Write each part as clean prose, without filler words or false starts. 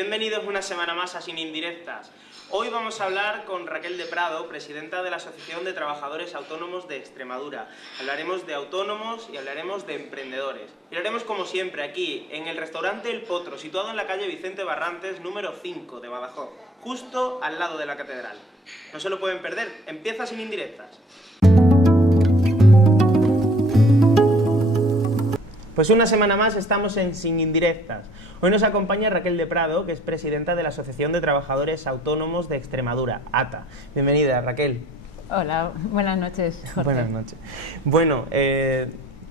Bienvenidos una semana más a Sin Indirectas. Hoy vamos a hablar con Raquel de Prado, presidenta de la Asociación de Trabajadores Autónomos de Extremadura. Hablaremos de autónomos y hablaremos de emprendedores. Y lo haremos como siempre aquí, en el restaurante El Potro, situado en la calle Vicente Barrantes, número 5 de Badajoz, justo al lado de la catedral. No se lo pueden perder, empieza Sin Indirectas. Pues una semana más estamos en Sin Indirectas. Hoy nos acompaña Raquel de Prado, que es presidenta de la Asociación de Trabajadores Autónomos de Extremadura, ATA. Bienvenida, Raquel. Hola, buenas noches, Jorge. Buenas noches. Bueno,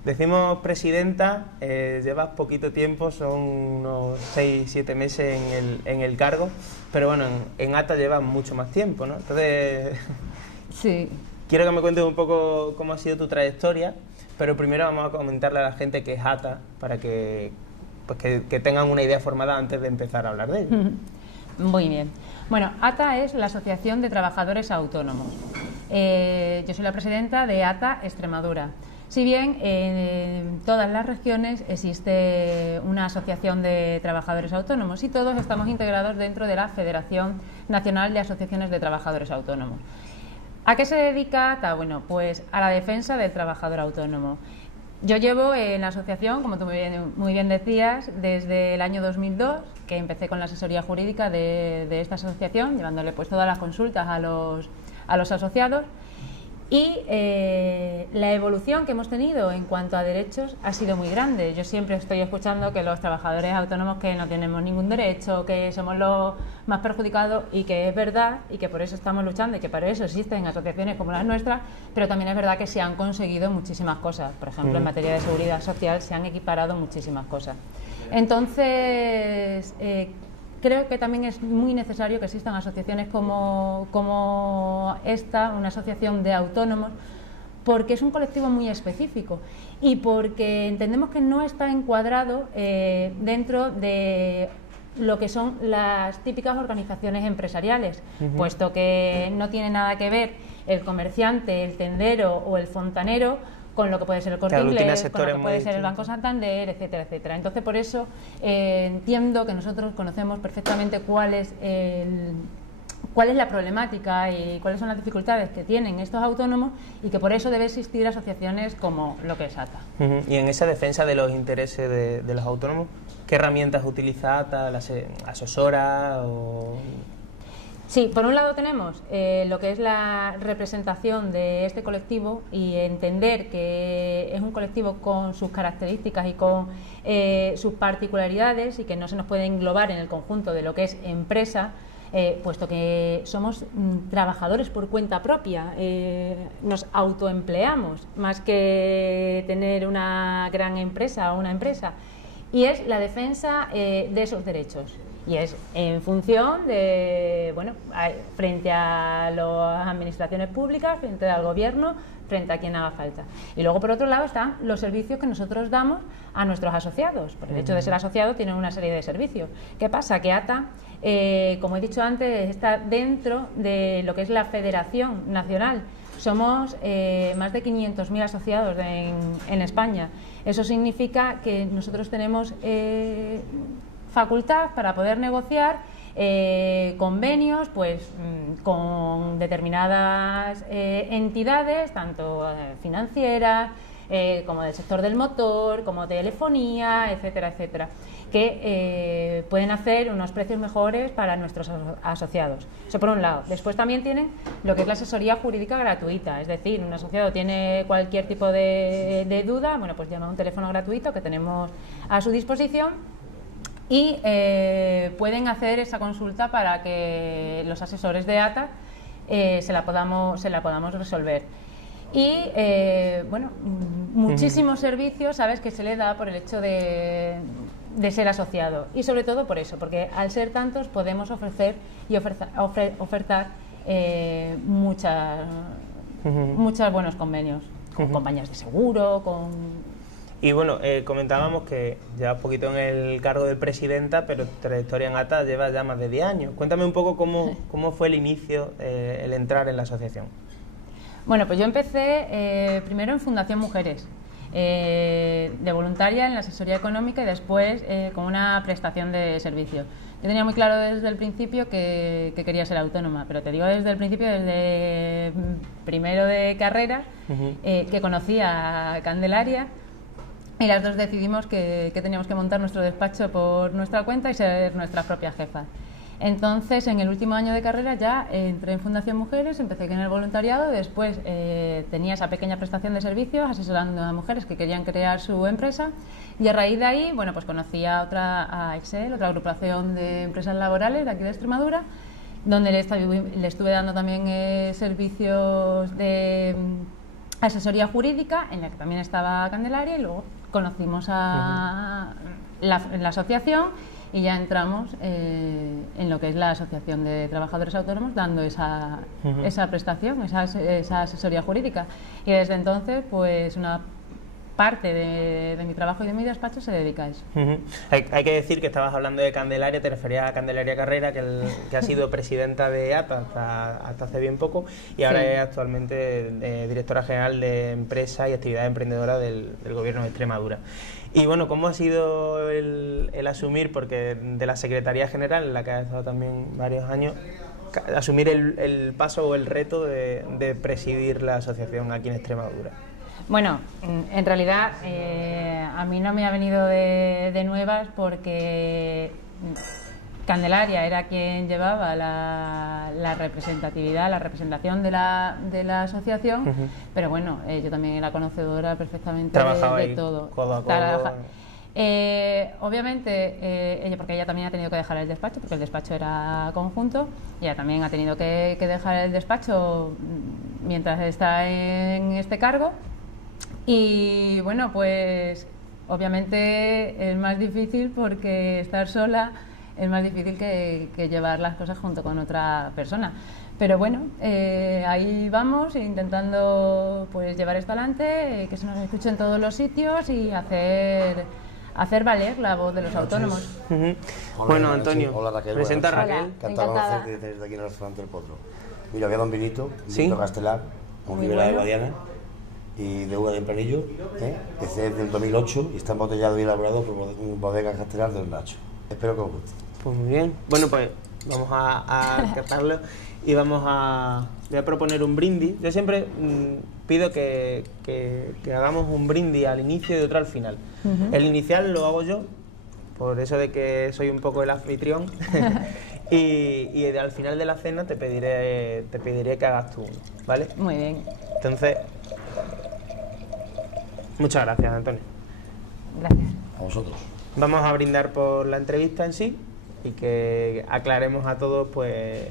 decimos presidenta, llevas poquito tiempo, son unos 6-7 meses en el cargo, pero bueno, en ATA llevas mucho más tiempo, ¿no? Entonces, sí. Quiero que me cuentes un poco cómo ha sido tu trayectoria. Pero primero vamos a comentarle a la gente qué es ATA, para que tengan una idea formada antes de empezar a hablar de ello. Muy bien. Bueno, ATA es la Asociación de Trabajadores Autónomos. Yo soy la presidenta de ATA Extremadura. Si bien en todas las regiones existe una asociación de trabajadores autónomos y todos estamos integrados dentro de la Federación Nacional de Asociaciones de Trabajadores Autónomos. ¿A qué se dedica ATA? Bueno, pues a la defensa del trabajador autónomo. Yo llevo en la asociación, como tú muy bien decías, desde el año 2002, que empecé con la asesoría jurídica de esta asociación, llevándole pues todas las consultas a los asociados. Y la evolución que hemos tenido en cuanto a derechos ha sido muy grande. Yo siempre estoy escuchando que los trabajadores autónomos que no tenemos ningún derecho, que somos los más perjudicados, y que es verdad y que por eso estamos luchando y que para eso existen asociaciones como las nuestras, pero también es verdad que se han conseguido muchísimas cosas. Por ejemplo, en materia de seguridad social se han equiparado muchísimas cosas. Entonces, creo que también es muy necesario que existan asociaciones como esta, una asociación de autónomos, porque es un colectivo muy específico y porque entendemos que no está encuadrado dentro de lo que son las típicas organizaciones empresariales, puesto que no tiene nada que ver el comerciante, el tendero o el fontanero con lo que puede ser el Corte Inglés, con lo que puede ser el Banco Santander, etcétera, etcétera. Entonces, por eso entiendo que nosotros conocemos perfectamente cuál es la problemática y cuáles son las dificultades que tienen estos autónomos, y que por eso debe existir asociaciones como lo que es ATA. Y en esa defensa de los intereses de los autónomos, ¿qué herramientas utiliza ATA? ¿Las asesora o...? Sí, por un lado tenemos lo que es la representación de este colectivo y entender que es un colectivo con sus características y con sus particularidades, y que no se nos puede englobar en el conjunto de lo que es empresa, puesto que somos trabajadores por cuenta propia, nos autoempleamos más que tener una gran empresa o una empresa, y es la defensa de esos derechos. Y es en función de, bueno, frente a las administraciones públicas, frente al gobierno, frente a quien haga falta. Y luego, por otro lado, están los servicios que nosotros damos a nuestros asociados. Por el hecho de ser asociado, tienen una serie de servicios. ¿Qué pasa? Que ATA, como he dicho antes, está dentro de lo que es la Federación Nacional. Somos más de 500.000 asociados en España. Eso significa que nosotros tenemos facultad para poder negociar convenios pues con determinadas entidades, tanto financieras como del sector del motor, como telefonía, etcétera, etcétera, que pueden hacer unos precios mejores para nuestros asociados. Eso por un lado. Después también tienen lo que es la asesoría jurídica gratuita, es decir, un asociado tiene cualquier tipo de duda, bueno, pues llama a un teléfono gratuito que tenemos a su disposición, y pueden hacer esa consulta para que los asesores de ATA se la podamos resolver. Y bueno, muchísimos servicios, sabes, que se le da por el hecho de ser asociado, y sobre todo por eso, porque al ser tantos podemos ofrecer y ofertar muchos buenos convenios con compañías de seguro, con... Y bueno, comentábamos que llevas poquito en el cargo de presidenta, pero tu trayectoria en ATA lleva ya más de 10 años. Cuéntame un poco cómo fue el inicio, el entrar en la asociación. Bueno, pues yo empecé primero en Fundación Mujeres. de voluntaria en la asesoría económica y después con una prestación de servicios. Yo tenía muy claro desde el principio que quería ser autónoma, pero te digo desde el principio, desde primero de carrera, que conocí a Candelaria y las dos decidimos que teníamos que montar nuestro despacho por nuestra cuenta y ser nuestras propias jefas. Entonces, en el último año de carrera ya entré en Fundación Mujeres, empecé en el voluntariado, después tenía esa pequeña prestación de servicios asesorando a mujeres que querían crear su empresa y a raíz de ahí, bueno, pues conocí a Excel, otra agrupación de empresas laborales de aquí de Extremadura, donde le estuve dando también servicios de asesoría jurídica, en la que también estaba Candelaria, y luego conocimos a la asociación y ya entramos en lo que es la Asociación de Trabajadores Autónomos dando esa prestación, esa asesoría jurídica. Y desde entonces, pues una parte de mi trabajo y de mi despacho se dedica a eso. Hay que decir que estabas hablando de Candelaria, te referías a Candelaria Carrera, que ha sido presidenta de ATA hasta hace bien poco y ahora es actualmente directora general de Empresa y Actividad Emprendedora del Gobierno de Extremadura. Y bueno, ¿cómo ha sido el asumir, porque de la Secretaría General, en la que has estado también varios años, asumir el paso o el reto de presidir la asociación aquí en Extremadura? Bueno, en realidad a mí no me ha venido de nuevas porque Candelaria era quien llevaba la representatividad, la representación de la asociación, pero bueno, yo también era conocedora perfectamente de todo. Codo a codo. Obviamente, porque ella también ha tenido que dejar el despacho, porque el despacho era conjunto, ella también ha tenido que dejar el despacho mientras está en este cargo. Y bueno, pues obviamente es más difícil porque estar sola es más difícil que llevar las cosas junto con otra persona. Pero bueno, ahí vamos intentando pues llevar esto adelante, que se nos escuche en todos los sitios y hacer valer la voz de los autónomos. Hola, Bueno, Antonio, hola, Raquel, presenta a Hola, Raquel. Encantado de encantada. conocerte desde aquí en el restaurante del Potro. Mira, había un vinito, ¿Sí? vinito Castelar, un Muy Ribera de bueno. Guadiana y de uva de Tempranillo, este es del 2008 y está embotellado y elaborado por Bodega Castelar del Nacho. Espero que os guste. Pues muy bien. Bueno, pues vamos a catarlo y voy a proponer un brindis. Yo siempre pido que hagamos un brindis al inicio y otro al final. El inicial lo hago yo, por eso de que soy un poco el anfitrión. y al final de la cena te pediré que hagas tú uno, ¿vale? Muy bien, Entonces, muchas gracias, Antonio. gracias. A vosotros. Vamos a brindar por la entrevista en sí y que aclaremos a todos pues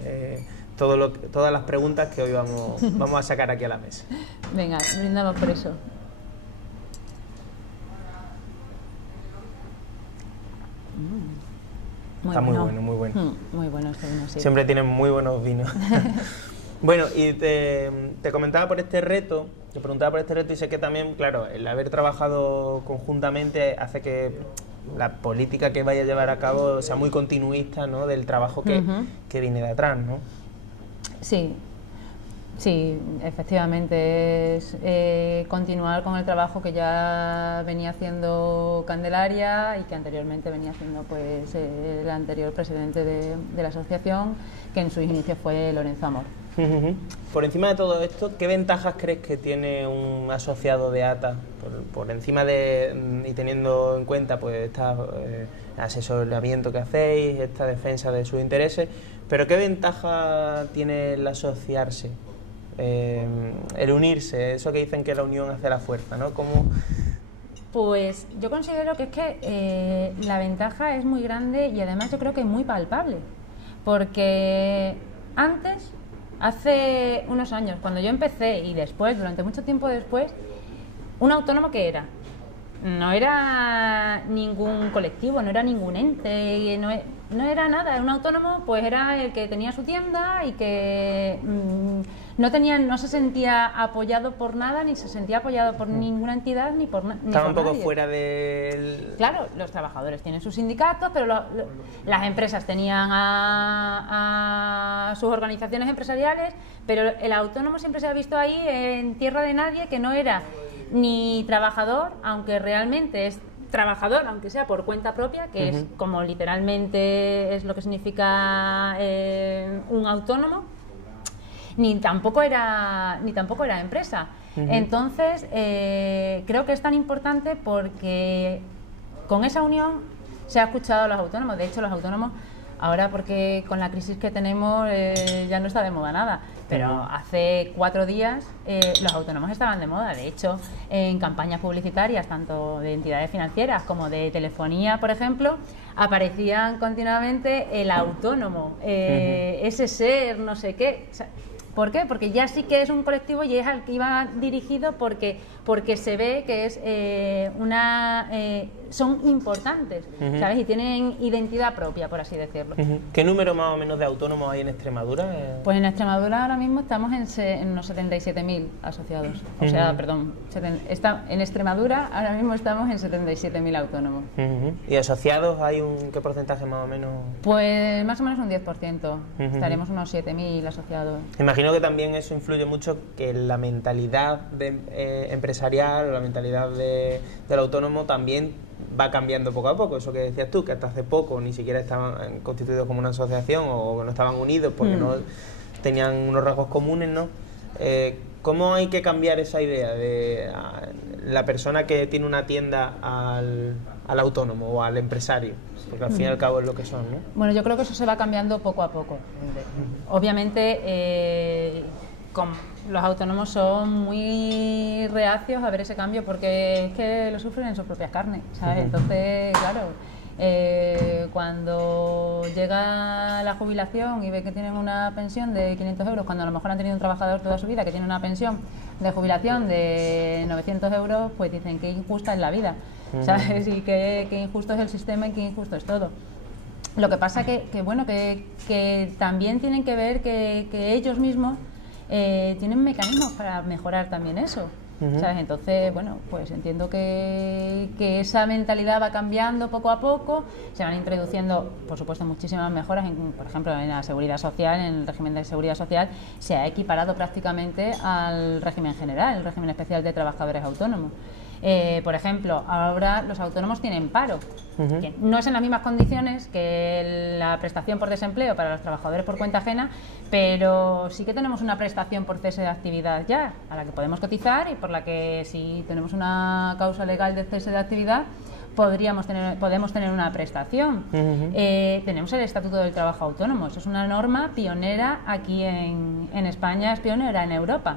todas las preguntas que hoy vamos a sacar aquí a la mesa. Venga, brindamos por eso. Está muy bueno, muy bueno. Muy bueno este vino, sí. Siempre tienen muy buenos vinos. Bueno, y te comentaba por este reto, te preguntaba por este reto y sé que también, claro, el haber trabajado conjuntamente hace que la política que vaya a llevar a cabo sea muy continuista, ¿no?, del trabajo que viene de atrás, ¿no? Sí, efectivamente es continuar con el trabajo que ya venía haciendo Candelaria y que anteriormente venía haciendo pues el anterior presidente de la asociación, que en sus inicios fue Lorenzo Amor. Por encima de todo esto, ¿qué ventajas crees que tiene un asociado de ATA por encima de, y teniendo en cuenta pues este asesoramiento que hacéis, esta defensa de sus intereses, pero qué ventaja tiene el asociarse, el unirse, eso que dicen que la unión hace la fuerza, ¿no? ¿Cómo? Pues yo considero que es que la ventaja es muy grande y además yo creo que es muy palpable, porque antes, hace unos años, cuando yo empecé y después, durante mucho tiempo después, un autónomo ¿qué era? No era ningún colectivo, no era ningún ente, no era nada. Un autónomo pues era el que tenía su tienda y que no se sentía apoyado por nada, ni se sentía apoyado por ninguna entidad, ni por nadie. Estaba un poco fuera del... Claro, los trabajadores tienen sus sindicatos, pero las empresas tenían a sus organizaciones empresariales, pero el autónomo siempre se ha visto ahí en tierra de nadie, que no era ni trabajador, aunque realmente es trabajador, aunque sea por cuenta propia, que es como literalmente es lo que significa un autónomo, ni tampoco era empresa. Entonces, creo que es tan importante porque con esa unión se ha escuchado a los autónomos. De hecho, los autónomos, ahora porque con la crisis que tenemos ya no está de moda nada, pero hace 4 días los autónomos estaban de moda. De hecho, en campañas publicitarias, tanto de entidades financieras como de telefonía, por ejemplo, aparecían continuamente el autónomo, ese ser, no sé qué. O sea, ¿por qué? Porque ya sí que es un colectivo y es al que iba dirigido porque se ve que es son importantes, ¿sabes? Y tienen identidad propia, por así decirlo. ¿Qué número más o menos de autónomos hay en Extremadura? Pues en Extremadura ahora mismo estamos en unos 77.000 asociados. O sea, perdón, en Extremadura ahora mismo estamos en 77.000 autónomos. ¿Y asociados hay qué porcentaje más o menos? Pues más o menos un 10%. Estaremos unos 7.000 asociados. Imagino que también eso influye mucho, que la mentalidad empresarial, la mentalidad del autónomo también va cambiando poco a poco. Eso que decías tú, que hasta hace poco ni siquiera estaban constituidos como una asociación o no estaban unidos porque no tenían unos rasgos comunes, ¿no? ¿Cómo hay que cambiar esa idea de la persona que tiene una tienda al autónomo o al empresario? Porque al fin y al cabo es lo que son, ¿no? Bueno, yo creo que eso se va cambiando poco a poco. Obviamente, los autónomos son muy reacios a ver ese cambio porque es que lo sufren en sus propias carnes, ¿sabes? Entonces, claro, cuando llega la jubilación y ve que tienen una pensión de 500 euros, cuando a lo mejor han tenido un trabajador toda su vida que tiene una pensión de jubilación de 900 euros, pues dicen que injusta es la vida, ¿sabes? Y que injusto es el sistema y que injusto es todo. Lo que pasa que también tienen que ver que ellos mismos tienen mecanismos para mejorar también eso, ¿sabes? Entonces, bueno, pues entiendo que esa mentalidad va cambiando poco a poco, se van introduciendo, por supuesto, muchísimas mejoras, por ejemplo, en la seguridad social, en el régimen de seguridad social, se ha equiparado prácticamente al régimen general, el régimen especial de trabajadores autónomos. Por ejemplo, ahora los autónomos tienen paro, que no es en las mismas condiciones que la prestación por desempleo para los trabajadores por cuenta ajena, pero sí que tenemos una prestación por cese de actividad ya, a la que podemos cotizar y por la que si tenemos una causa legal de cese de actividad podemos tener una prestación. Tenemos el Estatuto del Trabajo Autónomo, eso es una norma pionera aquí en España, es pionera en Europa.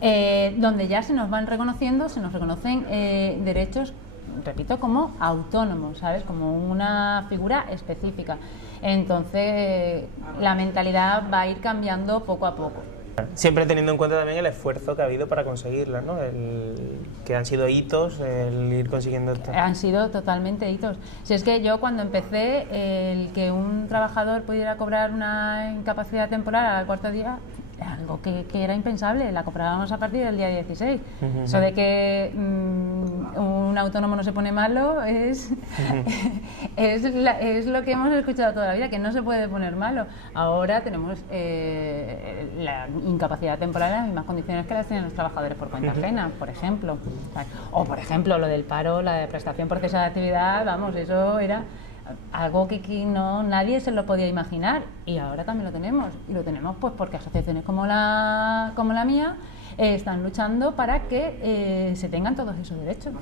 Donde ya se nos reconocen derechos, repito, como autónomos, ¿sabes? Como una figura específica. Entonces, la mentalidad va a ir cambiando poco a poco. Siempre teniendo en cuenta también el esfuerzo que ha habido para conseguirla, ¿no? Que han sido hitos, el ir consiguiendo esto. Han sido totalmente hitos. Si es que yo cuando empecé, el que un trabajador pudiera cobrar una incapacidad temporal al cuarto día, algo que era impensable, la cobrábamos a partir del día 16. Eso de que un autónomo no se pone malo es lo que hemos escuchado toda la vida, que no se puede poner malo. Ahora tenemos la incapacidad temporal en las mismas condiciones que las tienen los trabajadores por cuenta ajena, por ejemplo. O, por ejemplo, lo del paro, la de prestación por cese de actividad, vamos, eso era algo que nadie se lo podía imaginar y ahora también lo tenemos. Y lo tenemos pues porque asociaciones como la mía están luchando para que se tengan todos esos derechos.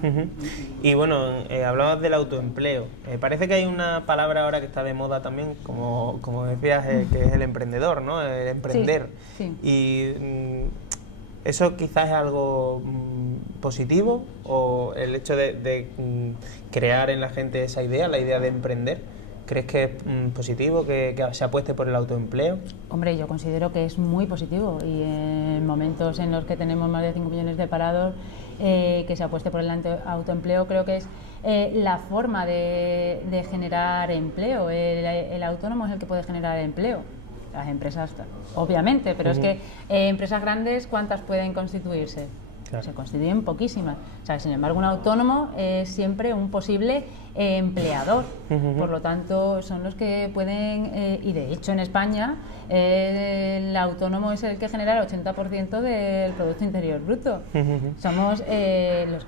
Y bueno, hablabas del autoempleo. Parece que hay una palabra ahora que está de moda también, como decías, que es el emprendedor, ¿no? El emprender. Sí. Y ¿eso quizás es algo positivo o el hecho de crear en la gente esa idea, la idea de emprender? ¿Crees que es positivo que se apueste por el autoempleo? Hombre, yo considero que es muy positivo y en momentos en los que tenemos más de 5 millones de parados, que se apueste por el autoempleo creo que es la forma de generar empleo. El autónomo es el que puede generar empleo. Las empresas, obviamente, pero es que empresas grandes, ¿cuántas pueden constituirse? Claro. Se constituyen poquísimas. O sea, sin embargo, un autónomo es siempre un posible empleador. Por lo tanto, son los que pueden, y de hecho en España, el autónomo es el que genera el 80% del Producto Interior Bruto. Somos los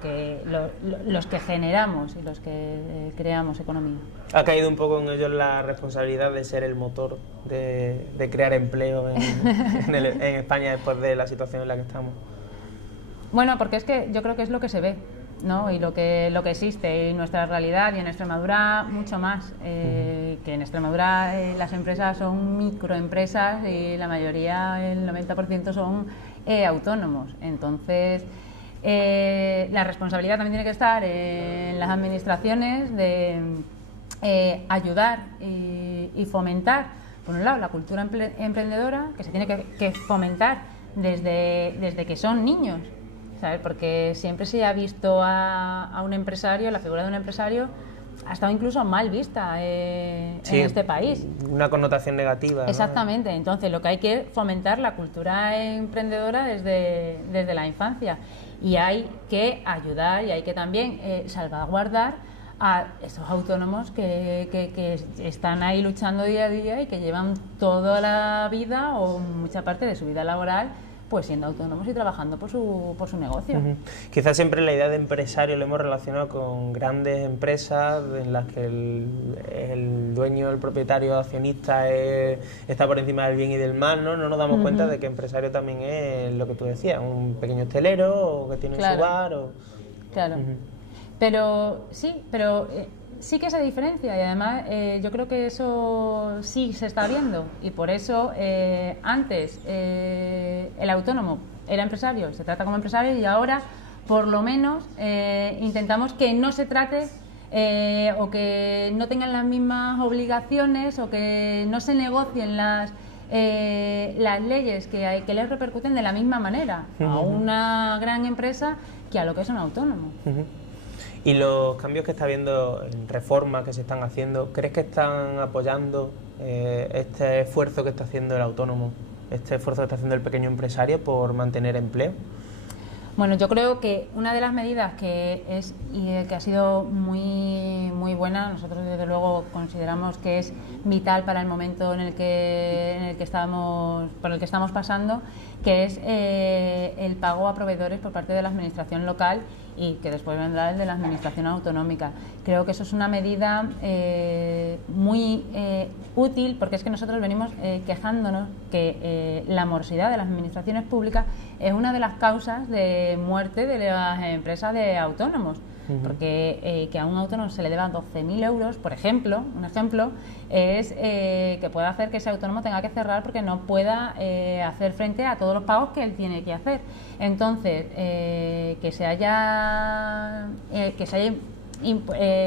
que generamos y los que creamos economía. Ha caído un poco en ellos la responsabilidad de ser el motor de crear empleo en España después de la situación en la que estamos. Bueno, porque es que yo creo que es lo que se ve, ¿no? Y lo que existe, y nuestra realidad, y en Extremadura mucho más, que en Extremadura las empresas son microempresas y la mayoría, el 90% son autónomos. Entonces, la responsabilidad también tiene que estar en las administraciones de ayudar y fomentar, por un lado, la cultura emprendedora, que se tiene que fomentar desde que son niños, ¿sabes? Porque siempre se ha visto a un empresario, la figura de un empresario ha estado incluso mal vista en este país. Una connotación negativa, ¿no? Exactamente, entonces lo que hay que fomentar la cultura emprendedora desde la infancia, y hay que ayudar y hay que también salvaguardar a estos autónomos que están ahí luchando día a día y que llevan toda la vida o mucha parte de su vida laboral pues siendo autónomos y trabajando por su negocio. Quizás siempre la idea de empresario lo hemos relacionado con grandes empresas en las que el dueño, el propietario, accionista está por encima del bien y del mal, ¿no? No nos damos cuenta de que empresario también es lo que tú decías, un pequeño hostelero o que tiene su bar. Claro. Pero sí que se diferencia, y además yo creo que eso sí se está viendo, y por eso antes el autónomo era empresario, se trata como empresario, y ahora por lo menos intentamos que no se trate o que no tengan las mismas obligaciones o que no se negocien las leyes que les repercuten de la misma manera a una gran empresa que a lo que es un autónomo. Y los cambios que está habiendo en reformas que se están haciendo, ¿crees que están apoyando este esfuerzo que está haciendo el autónomo, este esfuerzo que está haciendo el pequeño empresario por mantener empleo? Bueno, yo creo que una de las medidas que ha sido muy buena, nosotros desde luego consideramos que es vital para el momento por el que estamos pasando, que es el pago a proveedores por parte de la administración local y que después vendrá el de la administración autonómica. Creo que eso es una medida muy útil, porque es que nosotros venimos quejándonos que la morosidad de las administraciones públicas es una de las causas de muerte de las empresas de autónomos. Porque que a un autónomo se le deba 12.000 euros, por ejemplo, un ejemplo, es que puede hacer que ese autónomo tenga que cerrar porque no pueda hacer frente a todos los pagos que él tiene que hacer. Entonces, que se haya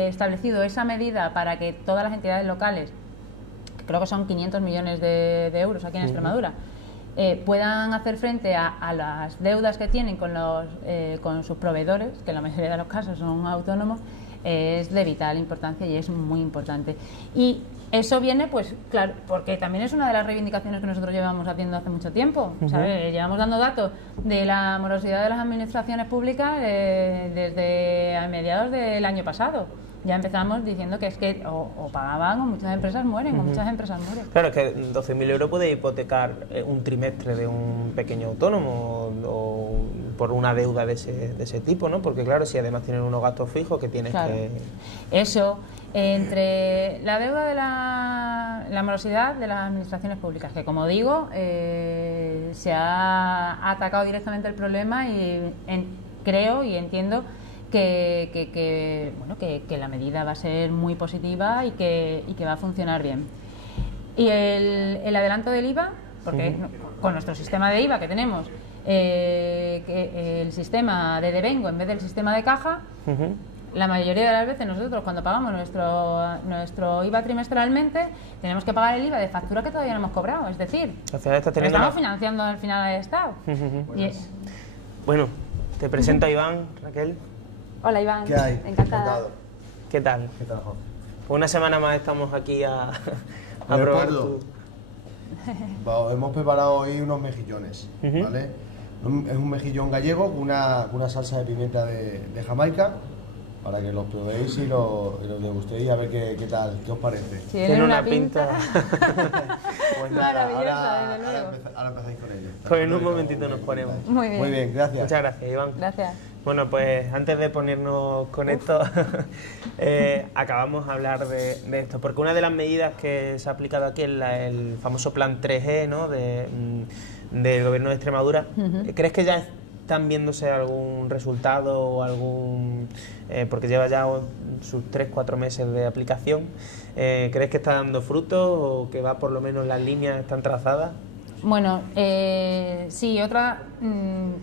establecido esa medida para que todas las entidades locales, que creo que son 500 millones de euros aquí en Extremadura, puedan hacer frente a las deudas que tienen con sus proveedores, que en la mayoría de los casos son autónomos, es de vital importancia y es muy importante. Y eso viene, pues claro, porque también es una de las reivindicaciones que nosotros llevamos haciendo hace mucho tiempo. ¿Sabes? Llevamos dando datos de la morosidad de las administraciones públicas desde a mediados del año pasado. Ya empezamos diciendo que es que o pagaban o muchas empresas mueren, o muchas empresas mueren. Claro, es que 12.000 euros puede hipotecar un trimestre de un pequeño autónomo o por una deuda de ese tipo, ¿no? Porque claro, si además tienen unos gastos fijos que tienes que... Eso, entre la deuda de la morosidad de las administraciones públicas, que como digo, se ha atacado directamente el problema y creo y entiendo que la medida va a ser muy positiva y que va a funcionar bien. Y el adelanto del IVA, porque con nuestro sistema de IVA que tenemos, el sistema de devengo en vez del sistema de caja, la mayoría de las veces nosotros cuando pagamos nuestro IVA trimestralmente tenemos que pagar el IVA de factura que todavía no hemos cobrado, es decir, estamos financiando al final al Estado. Bueno, te presento a Iván, Raquel. Hola Iván, ¿Qué hay? encantada. ¿Qué tal? ¿Qué tal, Jorge? Pues una semana más estamos aquí a probar tu... Hemos preparado hoy unos mejillones, ¿vale? Es un mejillón gallego con una salsa de pimienta de Jamaica, para que los probéis y los degustéis a ver qué tal, qué os parece. Sí, tiene una pinta. Pues maravillosa, desde luego. Ahora empezáis con ello. Pues en un momentito nos ponemos. Muy bien. Muy bien, gracias. Muchas gracias, Iván. Gracias. Bueno, pues antes de ponernos con esto, acabamos de hablar de esto, porque una de las medidas que se ha aplicado aquí es el famoso plan 3E, ¿no? Del Gobierno de Extremadura. ¿Crees que ya están viéndose algún resultado o algún... porque lleva ya sus 3-4 meses de aplicación? ¿Crees que está dando frutos o que va por lo menos las líneas están trazadas? Bueno, sí,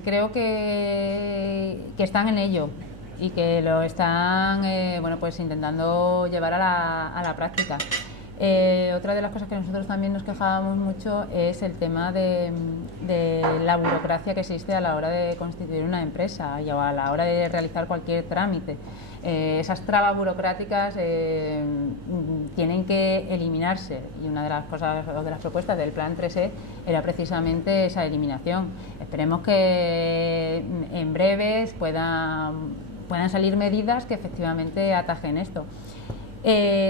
creo que están en ello y que lo están bueno, pues intentando llevar a la práctica. Otra de las cosas que nosotros también nos quejábamos mucho es el tema de la burocracia que existe a la hora de constituir una empresa y a la hora de realizar cualquier trámite. Esas trabas burocráticas tienen que eliminarse y una de las cosas o de las propuestas del plan 3E era precisamente esa eliminación. Esperemos que en breves puedan salir medidas que efectivamente atajen esto.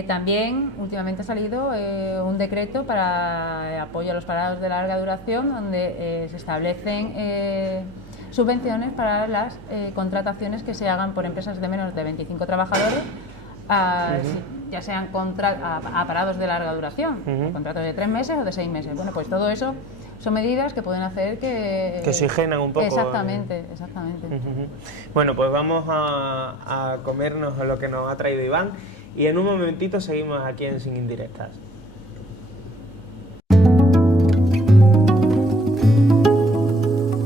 También últimamente ha salido un decreto para apoyo a los parados de larga duración donde se establecen subvenciones para las contrataciones que se hagan por empresas de menos de 25 trabajadores, ya sean a parados de larga duración, contratos de 3 meses o de 6 meses. Bueno, pues todo eso son medidas que pueden hacer que oxigenan un poco. Exactamente. Bueno, pues vamos a comernos lo que nos ha traído Iván y en un momentito seguimos aquí en Sin Indirectas.